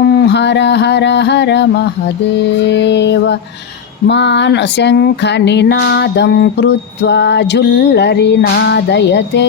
ॐ हर हर हर महदेव मानशङ्खनिनादं कृत्वा झुल्लरिनादयते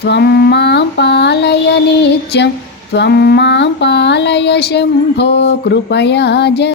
त्वं मां पालय नित्यं त्वं मां पालय शम्भो कृपया ज